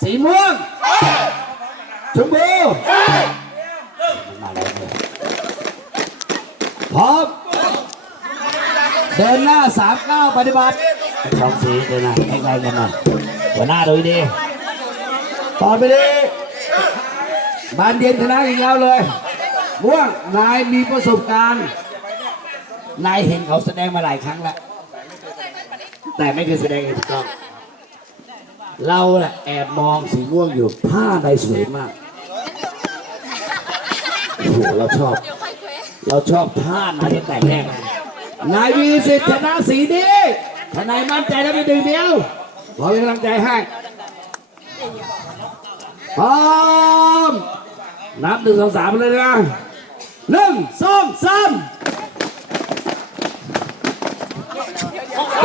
สีม่วงชมพูมาแพร้อมเดินหน้าสามเก้าปฏิบัติสองสีเดินหน้าใกล้ๆกันหน่อยหัวหน้าดูดีตอนไปดีบานเดียนชนะอีกแล้วเลยม่วงนายมีประสบการณ์นายเห็นเขาแสดงมาหลายครั้งแล้วแต่ไม่เคยแสดงถูกต้อง เราแหละแอบมองสีม่วงอยู่ผ้าในสวยมากโอ้โหเราชอบ เราชอบผ้าในตั้งแต่แรกนายวีสิทธิ์ชนะสีดีทนายมั่นใจแล้วไปดึงเดียวขอเป็นกำลังใจให้พร้อมนับหนึ่งสองสามเลยนะหนึ่งสองสามเ